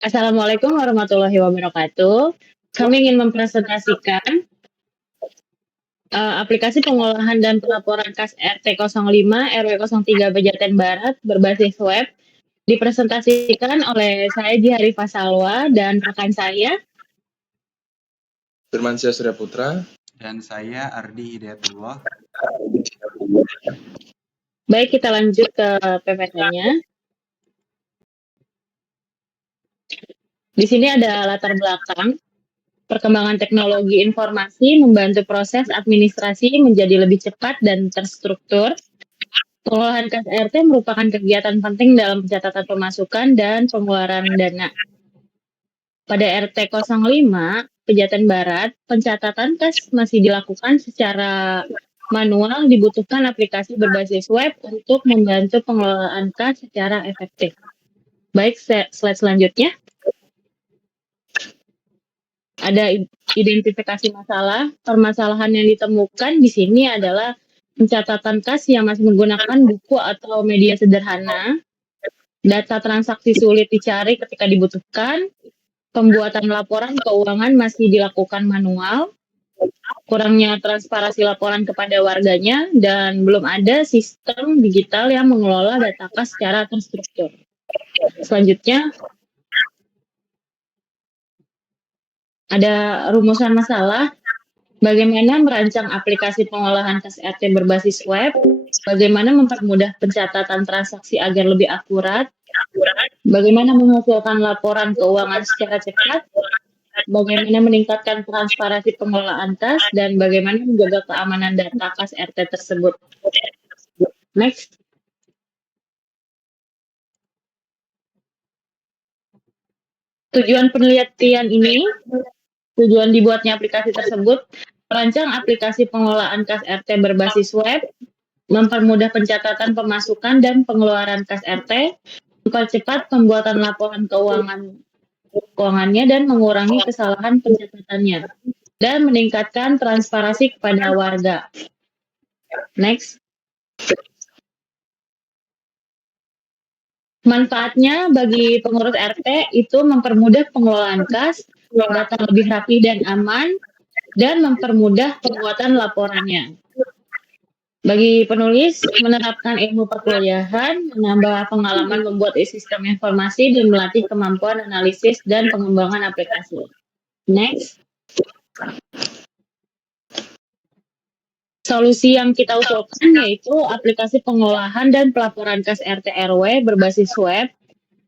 Assalamualaikum warahmatullahi wabarakatuh. Kami ingin mempresentasikan aplikasi pengolahan dan pelaporan kas RT05 RW03 Pejaten Barat berbasis web dipresentasikan oleh saya Jihari Fasalwa dan rekan saya Firmansyah Surya Putra. Dan saya Ardi Hidayatullah. Baik, kita lanjut ke PPT-nya. Di sini ada latar belakang. Perkembangan teknologi informasi membantu proses administrasi menjadi lebih cepat dan terstruktur. Pengolahan kas RT merupakan kegiatan penting dalam pencatatan pemasukan dan pengeluaran dana. Pada RT 05, Pejaten Barat, pencatatan kas masih dilakukan secara manual, dibutuhkan aplikasi berbasis web untuk membantu pengelolaan kas secara efektif. Baik, slide selanjutnya. Ada identifikasi masalah. Permasalahan yang ditemukan di sini adalah pencatatan kas yang masih menggunakan buku atau media sederhana, data transaksi sulit dicari ketika dibutuhkan, pembuatan laporan keuangan masih dilakukan manual, kurangnya transparansi laporan kepada warganya, dan belum ada sistem digital yang mengelola data kas secara terstruktur. Selanjutnya, ada rumusan masalah. Bagaimana merancang aplikasi pengolahan kas RT berbasis web, bagaimana mempermudah pencatatan transaksi agar lebih akurat, bagaimana menghasilkan laporan keuangan secara cepat, bagaimana meningkatkan transparansi pengelolaan kas, dan bagaimana menjaga keamanan data kas RT tersebut. Next. Tujuan penelitian ini, tujuan dibuatnya aplikasi tersebut, merancang aplikasi pengelolaan kas RT berbasis web, mempermudah pencatatan pemasukan dan pengeluaran kas RT, mempercepat pembuatan laporan keuangannya dan mengurangi kesalahan pencatatannya, dan meningkatkan transparansi kepada warga. Next. Manfaatnya bagi pengurus RT itu mempermudah pengelolaan kas, data lebih rapi dan aman, dan mempermudah pembuatan laporannya. Bagi penulis, menerapkan ilmu perkuliahan, menambah pengalaman membuat sistem informasi, dan melatih kemampuan analisis dan pengembangan aplikasi. Next. Solusi yang kita usulkan yaitu aplikasi pengolahan dan pelaporan kas RT RW berbasis web.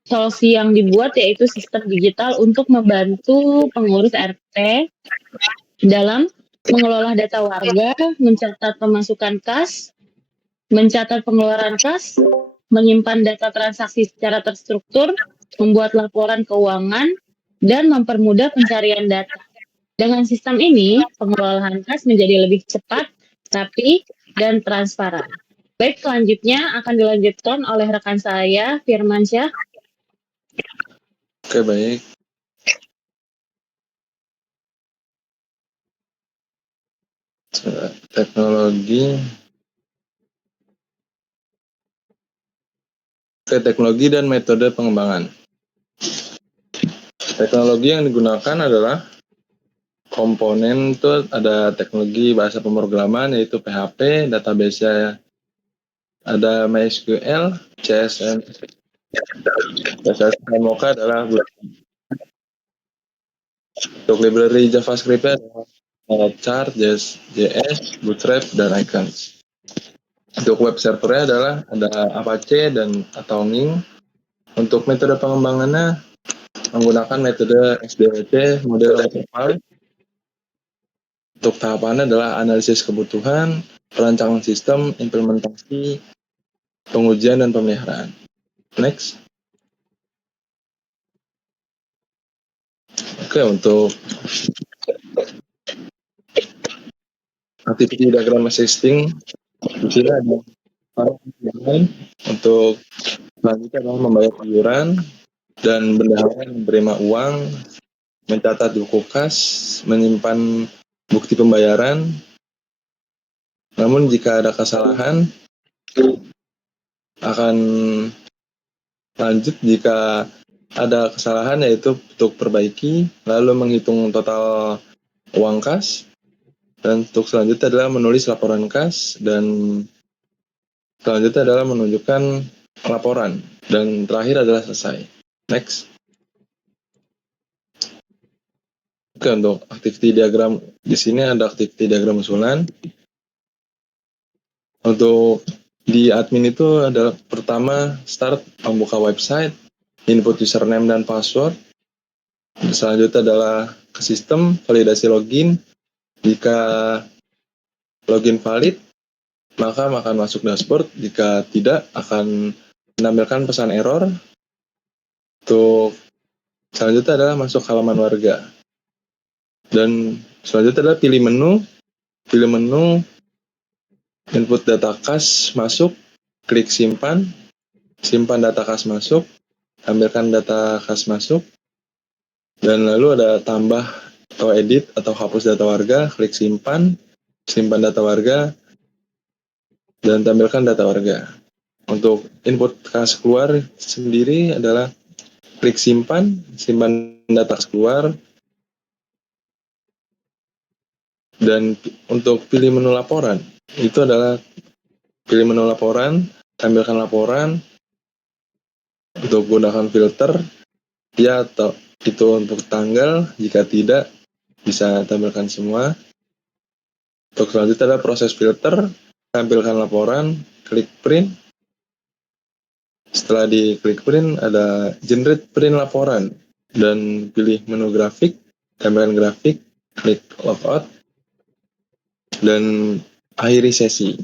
Solusi yang dibuat yaitu sistem digital untuk membantu pengurus RT dalam mengelola data warga, mencatat pemasukan kas, mencatat pengeluaran kas, menyimpan data transaksi secara terstruktur, membuat laporan keuangan, dan mempermudah pencarian data. Dengan sistem ini, pengelolaan kas menjadi lebih cepat, rapi, dan transparan. Baik, selanjutnya akan dilanjutkan oleh rekan saya, Firmansyah. Oke, baik. Teknologi dan metode pengembangan. Teknologi yang digunakan adalah komponen itu ada teknologi bahasa pemrograman yaitu PHP, database ada MySQL, CSS, Mocha adalah untuk library JavaScript ada Chart, JS, Bootstrap, dan Icons. Untuk web servernya adalah ada Apache dan Atomic. Untuk metode pengembangannya menggunakan metode SDLC, model waterfall. Untuk tahapannya adalah analisis kebutuhan, perancangan sistem, implementasi, pengujian, dan pemeliharaan. Next. Oke, untuk activity diagram assisting, di sini ada untuk selanjutnya adalah membayar iuran dan bendahara yang menerima uang, mencatat buku kas, menyimpan bukti pembayaran. Namun jika ada kesalahan akan lanjut jika ada kesalahan yaitu untuk perbaiki, lalu menghitung total uang kas, dan untuk selanjutnya adalah menulis laporan kas, dan selanjutnya adalah menunjukkan laporan, dan terakhir adalah selesai. Next. Oke, untuk activity diagram di sini ada activity diagram usulan. Untuk di admin itu adalah pertama start membuka website, input username dan password. Selanjutnya adalah ke sistem, validasi login. Jika login valid, maka akan masuk dashboard. Jika tidak, akan menampilkan pesan error. Untuk selanjutnya adalah masuk halaman warga. Dan selanjutnya adalah pilih menu, input data kas masuk, klik simpan data kas masuk, ambilkan data kas masuk, dan lalu ada tambah atau edit atau hapus data warga, klik simpan data warga, dan tampilkan data warga. Untuk input kas keluar sendiri adalah klik simpan data kas keluar, dan untuk pilih menu laporan, itu adalah pilih menu laporan, tampilkan laporan, untuk gunakan filter, ya atau itu untuk tanggal, jika tidak bisa tampilkan semua. Untuk selanjutnya adalah proses filter, tampilkan laporan, klik print. Setelah diklik print ada generate print laporan, dan pilih menu grafik, tampilkan grafik, klik logout, dan akhiri sesi.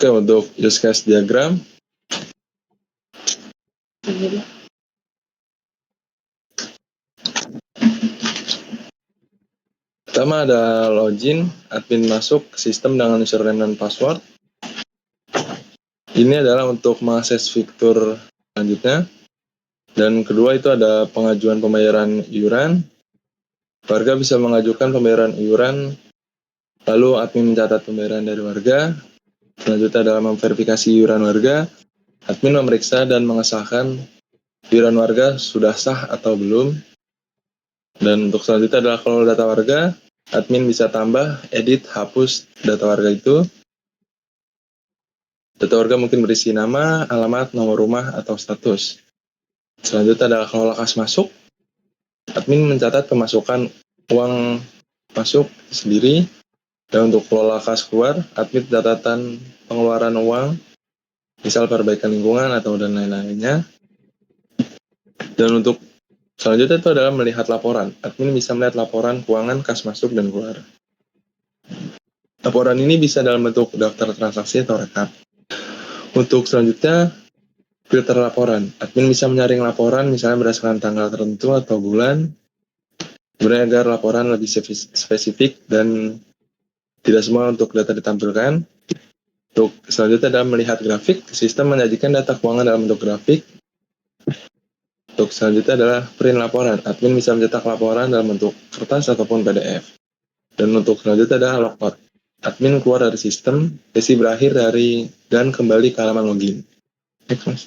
Oke, untuk use case diagram, pertama ada login, admin masuk ke sistem dengan username dan password. Ini adalah untuk mengakses fitur selanjutnya. Dan kedua itu ada pengajuan pembayaran iuran. Warga bisa mengajukan pembayaran iuran, lalu admin mencatat pembayaran dari warga. Selanjutnya adalah memverifikasi iuran warga. Admin memeriksa dan mengesahkan iuran warga sudah sah atau belum. Dan untuk selanjutnya adalah kalau data warga, admin bisa tambah, edit, hapus data warga itu. Data warga mungkin berisi nama, alamat, nomor rumah, atau status. Selanjutnya adalah kalau kas masuk, admin mencatat pemasukan uang masuk sendiri. Dan untuk kelola kas keluar, admin catatan pengeluaran uang, misal perbaikan lingkungan atau dan lain-lainnya. Dan untuk selanjutnya itu adalah melihat laporan. Admin bisa melihat laporan keuangan kas masuk dan keluar. Laporan ini bisa dalam bentuk daftar transaksi atau rekap. Untuk selanjutnya, filter laporan. Admin bisa menyaring laporan misalnya berdasarkan tanggal tertentu atau bulan, sebenarnya agar laporan lebih spesifik dan tidak semua untuk data ditampilkan. Untuk selanjutnya adalah melihat grafik. Sistem menyajikan data keuangan dalam bentuk grafik. Untuk selanjutnya adalah print laporan. Admin bisa mencetak laporan dalam bentuk kertas ataupun PDF. Dan untuk selanjutnya adalah logout. Admin keluar dari sistem, sesi berakhir dari dan kembali ke halaman login. Next, Mas.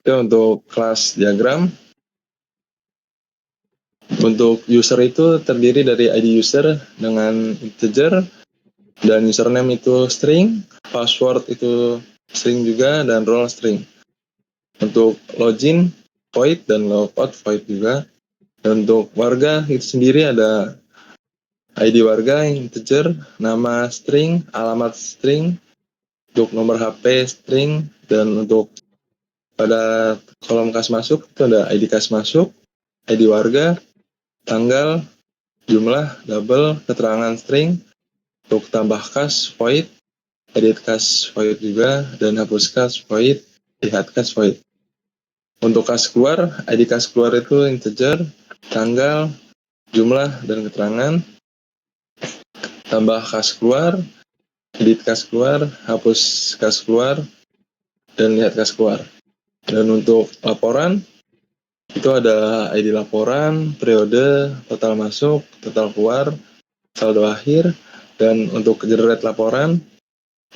Oke, untuk kelas diagram, untuk user itu terdiri dari ID user dengan integer, dan username itu string, password itu string juga, dan role string. Untuk login, void, dan logout void juga. Dan untuk warga itu sendiri ada ID warga integer, nama string, alamat string, untuk nomor HP string, dan untuk pada kolom kas masuk itu ada ID kas masuk, ID warga, tanggal, jumlah, double, keterangan string, untuk tambah kas void, edit kas void juga, dan hapus kas void, lihat kas void. Untuk kas keluar, ID kas keluar itu integer, tanggal, jumlah, dan keterangan. Tambah kas keluar, edit kas keluar, hapus kas keluar, dan lihat kas keluar. Dan untuk laporan, itu ada ID laporan, periode, total masuk, total keluar, saldo akhir, dan untuk generate laporan,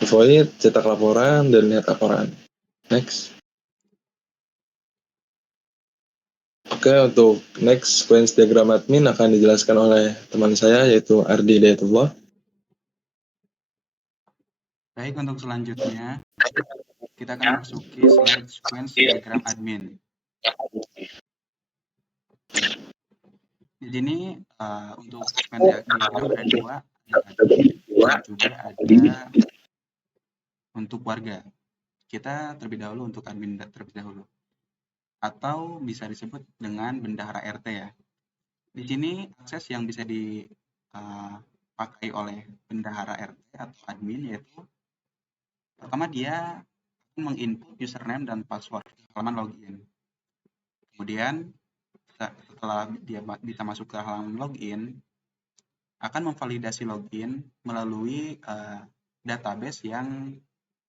void, cetak laporan, dan lihat laporan. Next. Oke, untuk next sequence diagram admin akan dijelaskan oleh teman saya, yaitu Ardi Hidayatullah. Baik, untuk selanjutnya kita akan masuki slide sequence diagram admin. Di sini untuk sequence diagram ada dua, ada admin dan juga ada untuk warga. Kita terlebih dahulu untuk admin terlebih dahulu, atau bisa disebut dengan bendahara RT ya. Di sini akses yang bisa dipakai oleh bendahara RT atau admin yaitu pertama dia menginput username dan password halaman login. Kemudian setelah dia bisa masuk ke halaman login, akan memvalidasi login melalui database yang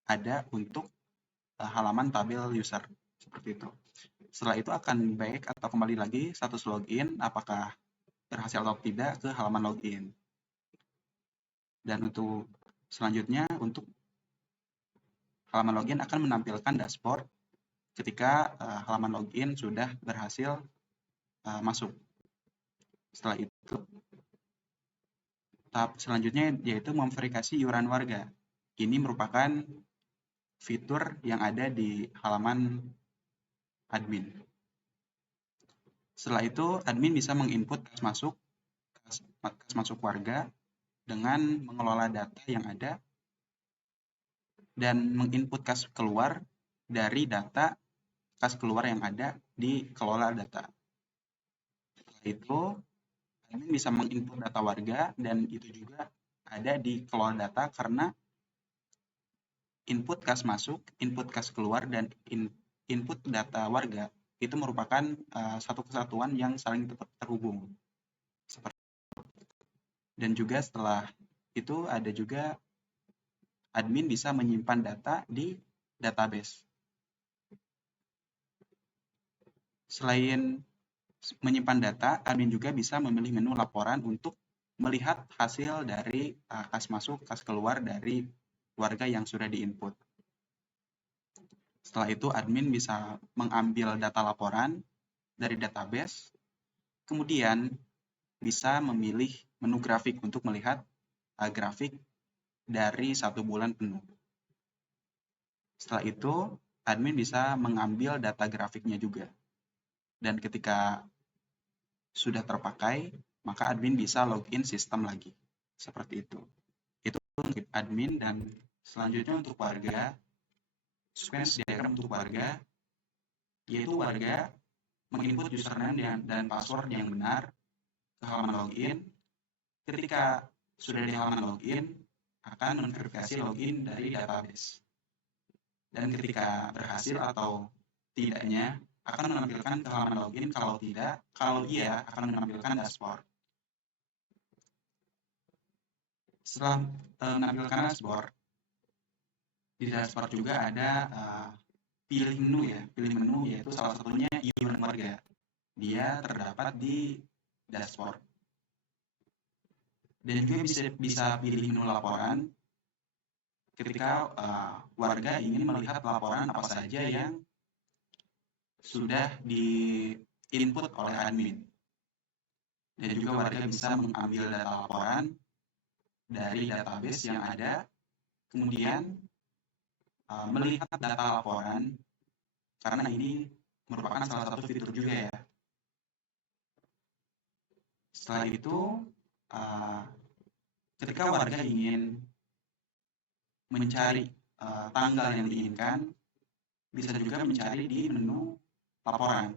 ada untuk halaman tabel user seperti itu. Setelah itu akan back atau kembali lagi status login apakah berhasil atau tidak ke halaman login. Dan untuk selanjutnya untuk halaman login akan menampilkan dashboard ketika halaman login sudah berhasil masuk. Setelah itu tahap selanjutnya yaitu memverifikasi iuran warga. Ini merupakan fitur yang ada di halaman admin. Setelah itu admin bisa menginput kas masuk warga dengan mengelola data yang ada dan menginput kas keluar dari data kas keluar yang ada di kelola data. Setelah itu admin bisa menginput data warga dan itu juga ada di kelola data karena input kas masuk, input kas keluar, dan input data warga itu merupakan satu kesatuan yang saling terhubung. Dan juga setelah itu ada juga admin bisa menyimpan data di database. Selain menyimpan data, admin juga bisa memilih menu laporan untuk melihat hasil dari kas masuk, kas keluar dari warga yang sudah diinput. Setelah itu admin bisa mengambil data laporan dari database, kemudian bisa memilih menu grafik untuk melihat grafik dari 1 bulan penuh. Setelah itu admin bisa mengambil data grafiknya juga. Dan ketika sudah terpakai, maka admin bisa login sistem lagi. Seperti itu. Itu untuk admin. Dan selanjutnya untuk warga, sequence diagram untuk warga, yaitu warga menginput username dan password yang benar ke halaman login. Ketika sudah di halaman login, akan memverifikasi login dari database. Dan ketika berhasil atau tidaknya, akan menampilkan ke halaman login. Kalau tidak, kalau iya, akan menampilkan dashboard. Setelah menampilkan dashboard, di dashboard juga ada pilih menu ya. Pilih menu yaitu salah satunya iuran warga. Dia terdapat di dashboard. Dan juga bisa pilih menu laporan ketika warga ingin melihat laporan apa saja yang sudah di-input oleh admin. Dan juga warga bisa mengambil data laporan dari database yang ada, kemudian melihat data laporan, karena ini merupakan salah satu fitur juga ya. Setelah itu, ketika warga ingin mencari tanggal yang diinginkan, bisa juga mencari di menu laporan.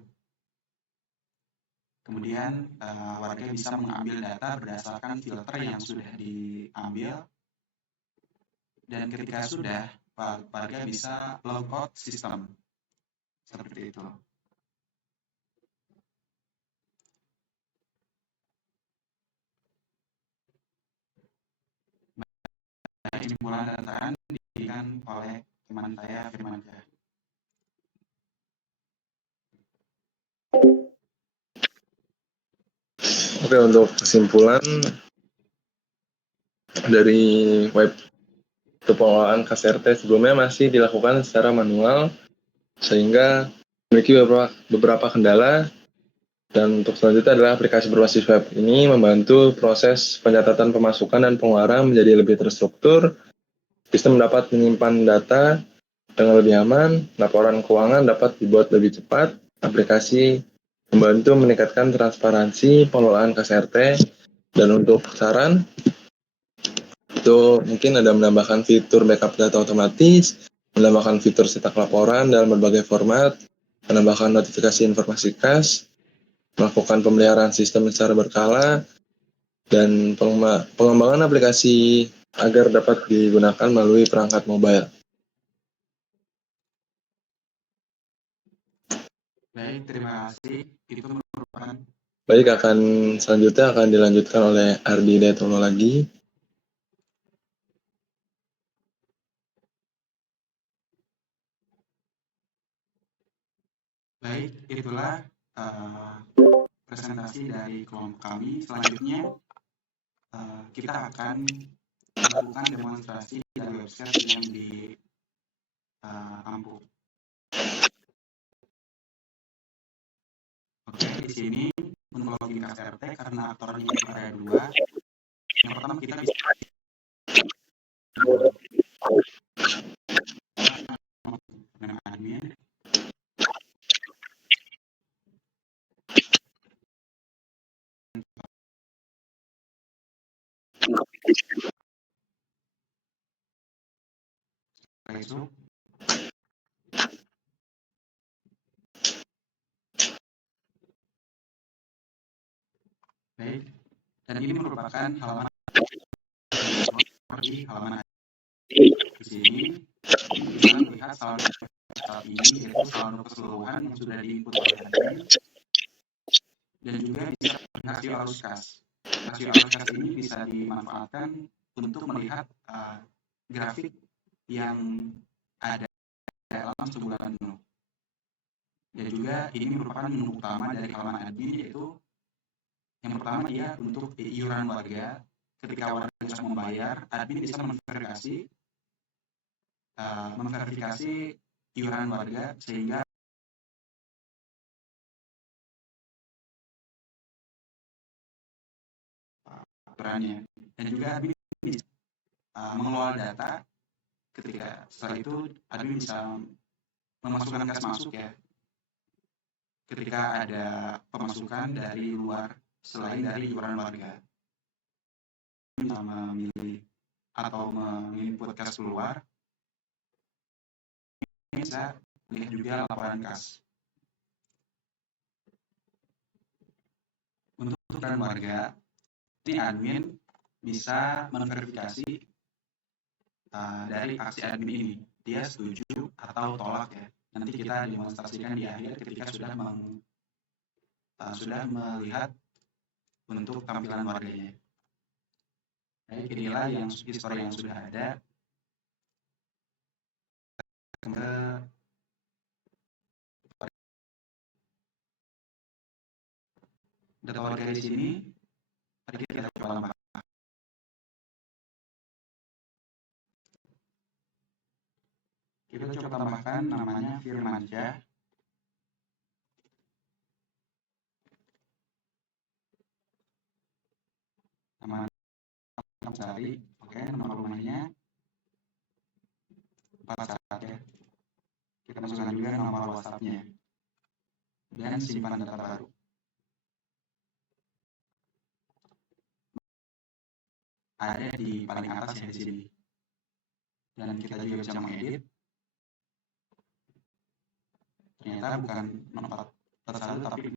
Kemudian warga bisa mengambil data berdasarkan filter yang sudah diambil. Dan ketika sudah, warga bisa logout sistem. Seperti itu. ini bulan dataan diberikan oleh teman saya Firmansyah. Oke, untuk kesimpulan dari web pengelolaan kas RT sebelumnya masih dilakukan secara manual sehingga memiliki beberapa kendala, dan untuk selanjutnya adalah aplikasi berbasis web ini membantu proses pencatatan pemasukan dan pengeluaran menjadi lebih terstruktur. Sistem dapat menyimpan data dengan lebih aman, laporan keuangan dapat dibuat lebih cepat, aplikasi membantu meningkatkan transparansi pengelolaan kas RT, dan untuk saran itu mungkin ada menambahkan fitur backup data otomatis, menambahkan fitur cetak laporan dalam berbagai format, menambahkan notifikasi informasi kas, melakukan pemeliharaan sistem secara berkala, dan pengembangan aplikasi agar dapat digunakan melalui perangkat mobile. Baik, terima kasih. Itu merupakan Baik, selanjutnya akan dilanjutkan oleh Ardi Detono lagi. baik, itulah presentasi dari kelompok kami. Selanjutnya kita akan melakukan demonstrasi dari website yang ditampung. Oke, di sini untuk login kas RT karena aktornya itu ada 2. Yang pertama kita bisa dengan admin. Facebook. Baik, dan ini merupakan halaman di halaman di sini kita bisa melihat saldo saat ini, yaitu saldo keseluruhan yang sudah diinput oleh admin, dan juga bisa melihat rasio arus kas. Rasio arus kas ini bisa dimanfaatkan untuk melihat grafik yang ada dalam sebulan penuh. Dan juga ini merupakan menu utama dari halaman admin, yaitu yang pertama dia untuk iuran warga. Ketika warga sudah membayar, admin bisa memverifikasi iuran warga sehingga aturannya. Dan juga admin bisa mengelola data. Ketika setelah itu admin bisa memasukkan kas masuk ya. Ketika ada pemasukan dari luar selain dari iuran warga, bisa memilih atau menginput kas keluar, bisa lihat juga laporan kas. Untuk iuran warga, ini admin bisa memverifikasi dari aksi admin ini, dia setuju atau tolak ya. Nanti kita demonstrasikan di akhir ketika sudah melihat untuk tampilan warganya. Baik, inilah yang histori yang sudah ada. Data warga di sini tadi kita coba tambahkan. Kita coba tambahkan namanya Firmansyah. Nama cari, oke, nama rumahnya 41 ya. Kita masukkan juga nomor WhatsApp-nya dan simpan data baru. Ada di paling atas ya di sini. Dan kita juga bisa mengedit. Ternyata bukan nomor 41 tapi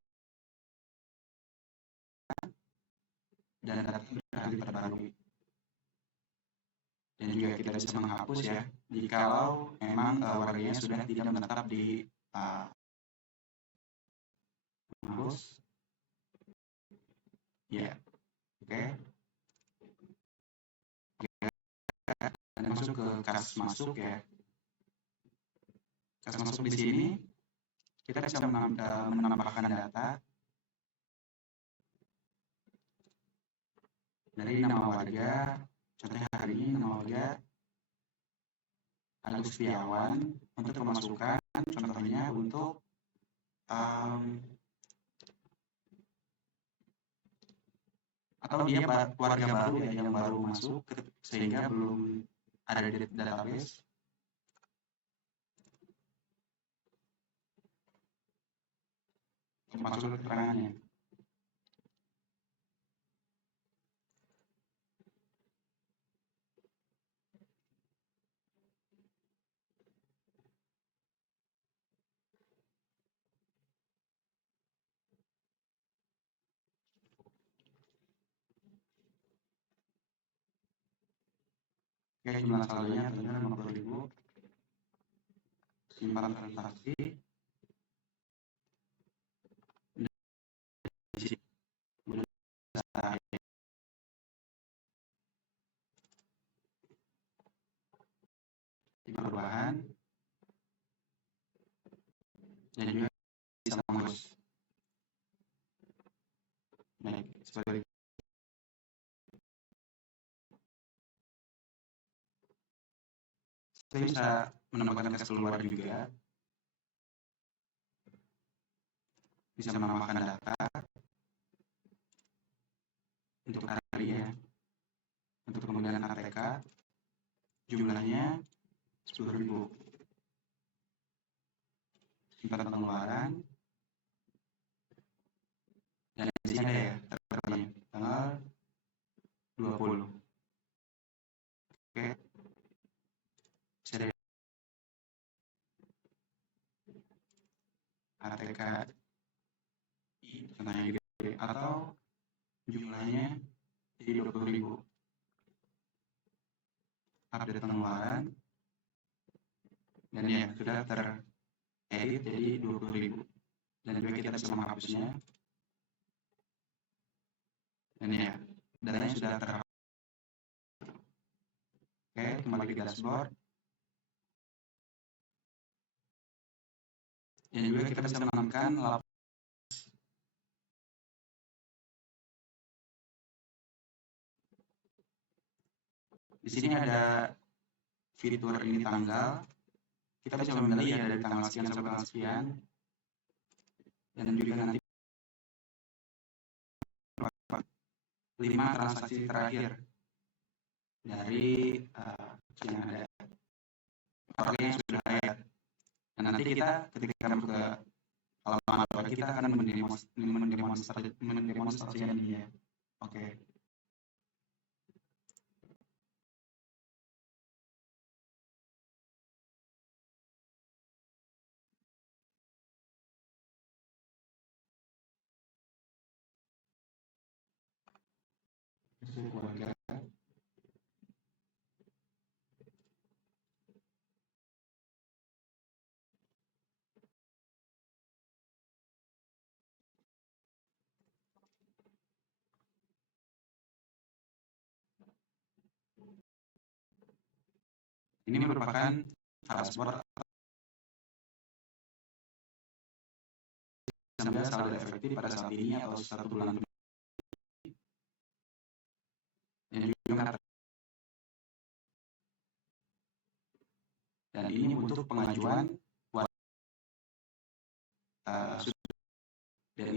dan data berhasil terbaru. Dan juga kita bisa menghapus ya jikalau memang warganya sudah tidak menetap di menghapus ya. Oke. Anda masuk ke kas masuk ya. Kas masuk di sini kita bisa menambahkan data dari nama warga. Contohnya hari ini nama warga Agus Setiawan untuk pemasukan, contohnya untuk atau dia warga baru ya yang baru masuk sehingga belum ada di database. Masuk keterangannya. Oke, jumlah saldonya tentunya 50.000. Simpan transaksi. Perubahan dan juga bisa mengurus. Baik, seperti saya bisa menambahkan kas keluar juga, bisa menambahkan data untuk hari ya, untuk pemilihan ATK jumlahnya 10.000. Simpan pengeluaran dan di sini ada ya tertanggal tanggal 20. Oke, bisa ATK contohnya gitu, atau jumlahnya jadi 20.000. Update pengeluaran dan ya sudah teredit jadi 20.000 dan juga kita bisa menghapusnya dan ya datanya sudah terhapus. Oke, kembali ke dashboard dan juga kita bisa menambahkan di sini ada fitur ini tanggal. Kita bisa memilih ya dari tanggal sekian sampai tanggal sekian dan juga nanti 5 transaksi terakhir dari yang ada orang yang sudah bayar. Dan nanti kita ketika masuk ke halaman apa kita akan mendemonstrasikan dia. Oke. Keluarga. Ini merupakan dashboard sambil saldo efektif pada saat ini atau 1 bulan dan juga dan ini untuk pengajuan dari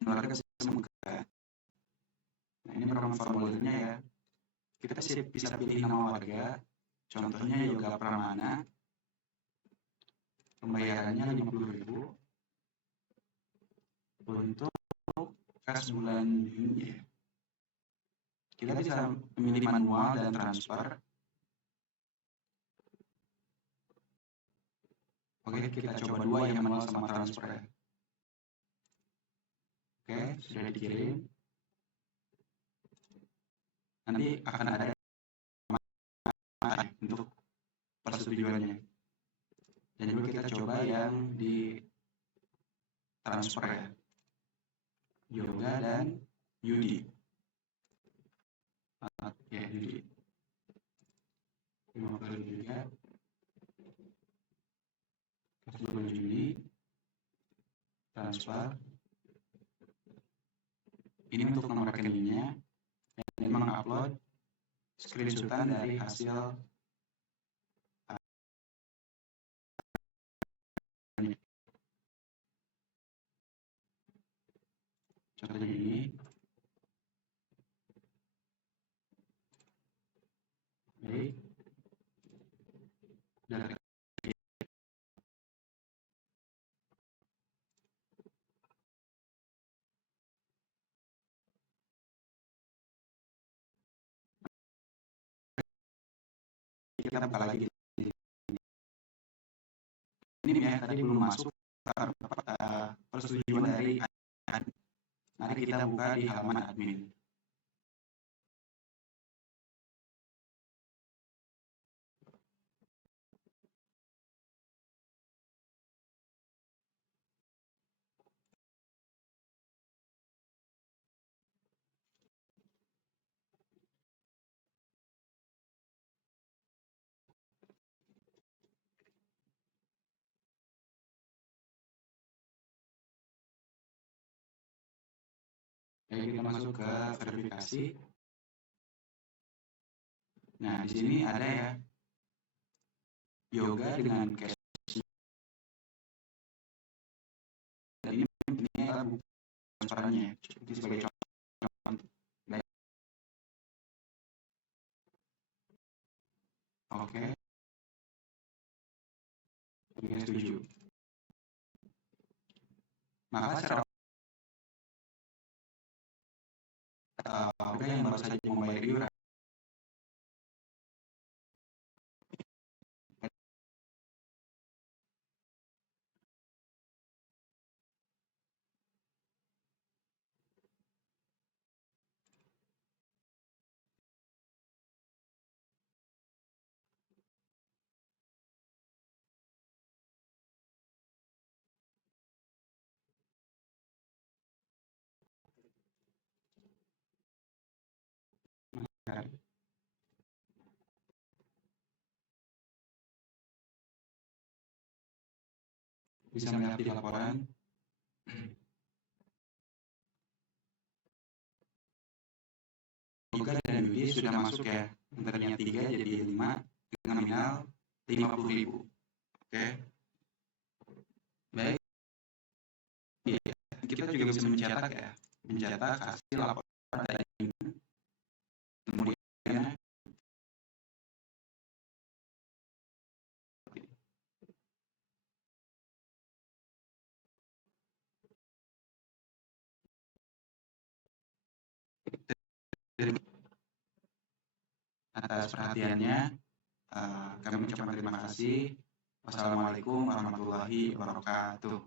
keluarga semoga. Nah, ini merupakan formulirnya ya. Kita bisa pilih nama warga, contohnya Yoga Pramana, pembayarannya 50.000 untuk kas bulan Juni ya. Kita bisa memilih manual dan transfer. Oke, kita coba dua yang manual sama transfer ya. Oke, sudah dikirim. Nanti akan ada untuk persetujuannya. Dan juga kita coba yang di transfer ya. Yoga dan Yudi. Ya, jadi 5 kali juga 120 Juli transfer. Ini untuk nomor rekeningnya, dan ini mengupload screenshotan dari hasil contohnya ini. Baik. Dan kita buka lagi. Ini ya, tadi belum masuk persetujuan dari admin. Mari kita buka di halaman admin. Oke, kita masuk ke verifikasi. Nah, di sini ada ya yoga dengan cash. Dan ini adalah buku transferannya, ini sebagai contoh. Oke. Oke, setuju. Maka secara warga yang baru saja membayar iuran bisa melihat di laporan. Yoga dan Yudi sudah masuk ya, yang tadinya 3 jadi 5 dengan nominal 50.000. Oke. Baik. Ya, kita juga bisa mencetak ya, mencetak hasil laporan dari kemudian atas perhatiannya, kami ucapkan terima kasih. Wassalamualaikum warahmatullahi wabarakatuh.